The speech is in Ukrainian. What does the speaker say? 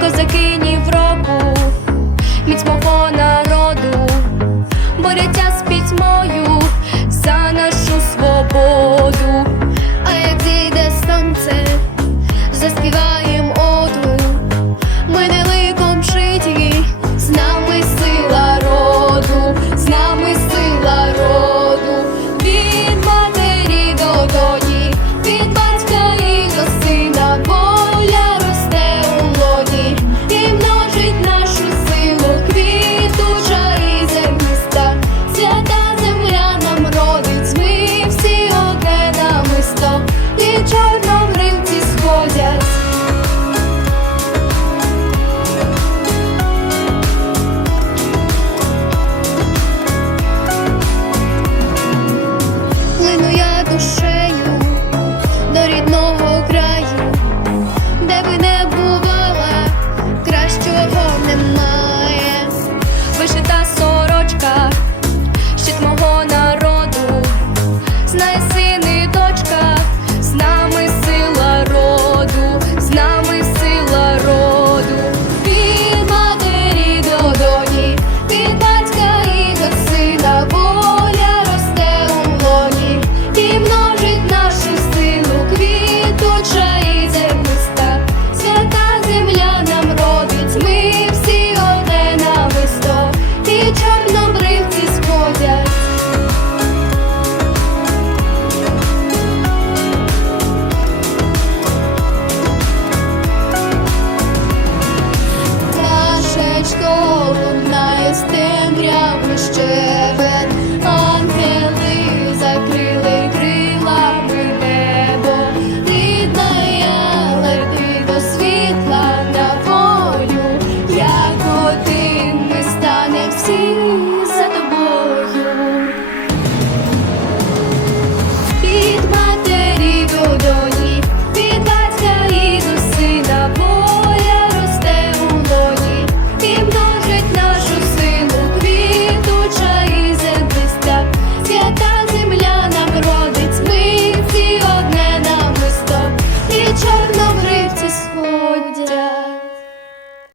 козакинів року, міць мого народу, боряться з пітьмою за нашу свободу, а як зійде сонце, заспіває. in the You.